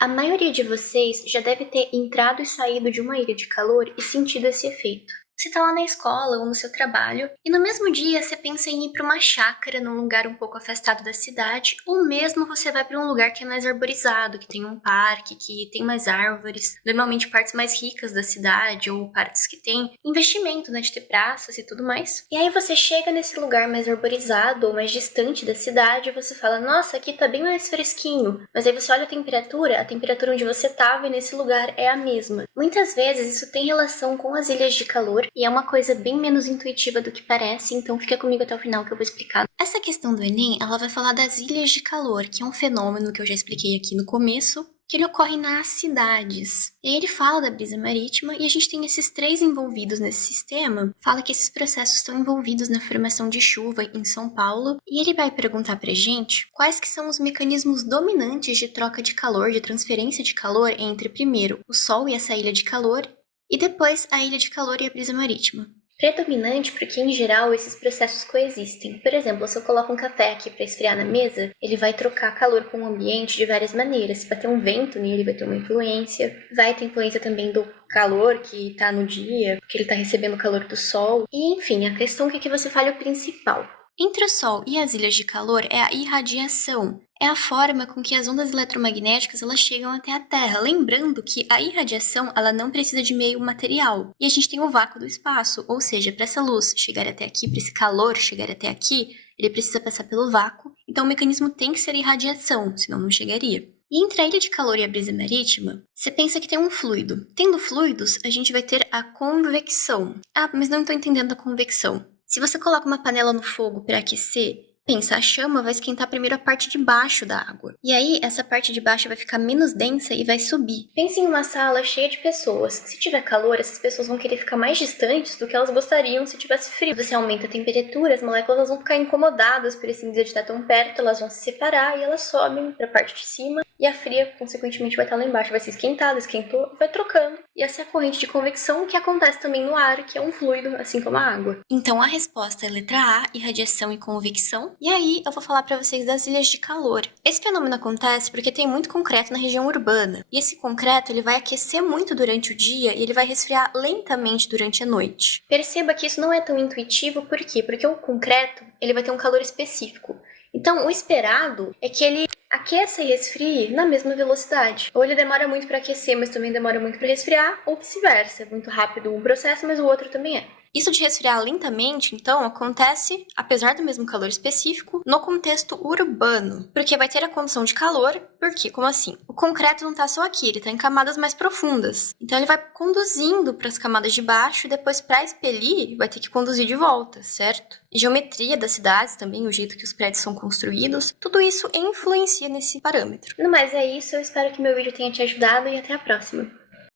A maioria de vocês já deve ter entrado e saído de uma ilha de calor e sentido esse efeito. Você está lá na escola ou no seu trabalho e no mesmo dia você pensa em ir para uma chácara num lugar um pouco afastado da cidade, ou mesmo você vai para um lugar que é mais arborizado, que tem um parque, que tem mais árvores, normalmente partes mais ricas da cidade ou partes que tem investimento, né, de ter praças e tudo mais. E aí você chega nesse lugar mais arborizado ou mais distante da cidade e você fala, nossa, aqui tá bem mais fresquinho. Mas aí você olha a temperatura onde você estava e nesse lugar é a mesma. Muitas vezes isso tem relação com as ilhas de calor, e é uma coisa bem menos intuitiva do que parece, então fica comigo até o final que eu vou explicar. Essa questão do Enem, ela vai falar das ilhas de calor, que é um fenômeno que eu já expliquei aqui no começo, que ele ocorre nas cidades. E aí ele fala da brisa marítima, e a gente tem esses três envolvidos nesse sistema. Fala que esses processos estão envolvidos na formação de chuva em São Paulo, e ele vai perguntar pra gente quais que são os mecanismos dominantes de troca de calor, de transferência de calor entre, primeiro, o Sol e essa ilha de calor, e depois a ilha de calor e a brisa marítima. Predominante porque, em geral, esses processos coexistem. Por exemplo, se eu coloco um café aqui para esfriar na mesa, ele vai trocar calor com o ambiente de várias maneiras. Se bater um vento nele, vai ter uma influência. Vai ter influência também do calor que está no dia, porque ele está recebendo o calor do sol. E, enfim, a questão que você fala é o principal. Entre o Sol e as ilhas de calor é a irradiação. É a forma com que as ondas eletromagnéticas elas chegam até a Terra. Lembrando que a irradiação ela não precisa de meio material. E a gente tem o vácuo do espaço, ou seja, para essa luz chegar até aqui, para esse calor chegar até aqui, ele precisa passar pelo vácuo. Então o mecanismo tem que ser irradiação, senão não chegaria. E entre a ilha de calor e a brisa marítima, você pensa que tem um fluido. Tendo fluidos, a gente vai ter a convecção. Ah, mas não estou entendendo a convecção. Se você coloca uma panela no fogo para aquecer, pensa, a chama vai esquentar primeiro a parte de baixo da água. E aí, essa parte de baixo vai ficar menos densa e vai subir. Pense em uma sala cheia de pessoas. Se tiver calor, essas pessoas vão querer ficar mais distantes do que elas gostariam se tivesse frio. Você aumenta a temperatura, as moléculas vão ficar incomodadas por esse nível de estar tão perto, elas vão se separar e elas sobem para a parte de cima. E a fria, consequentemente, vai estar lá embaixo. Vai ser esquentada, esquentou, vai trocando. E essa é a corrente de convecção que acontece também no ar, que é um fluido, assim como a água. Então, a resposta é letra A, irradiação e convecção. E aí, eu vou falar para vocês das ilhas de calor. Esse fenômeno acontece porque tem muito concreto na região urbana. E esse concreto, ele vai aquecer muito durante o dia e ele vai resfriar lentamente durante a noite. Perceba que isso não é tão intuitivo, por quê? Porque o concreto, ele vai ter um calor específico. Então, o esperado é que ele aqueça e resfrie na mesma velocidade. Ou ele demora muito para aquecer, mas também demora muito para resfriar, ou vice-versa. É muito rápido um processo, mas o outro também é. Isso de resfriar lentamente, então, acontece, apesar do mesmo calor específico, no contexto urbano. Porque vai ter a condução de calor, porque, como assim? O concreto não está só aqui, ele está em camadas mais profundas. Então ele vai conduzindo para as camadas de baixo e depois, para expelir, vai ter que conduzir de volta, certo? Geometria das cidades também, o jeito que os prédios são construídos, tudo isso influencia nesse parâmetro. No mais é isso, eu espero que meu vídeo tenha te ajudado e até a próxima.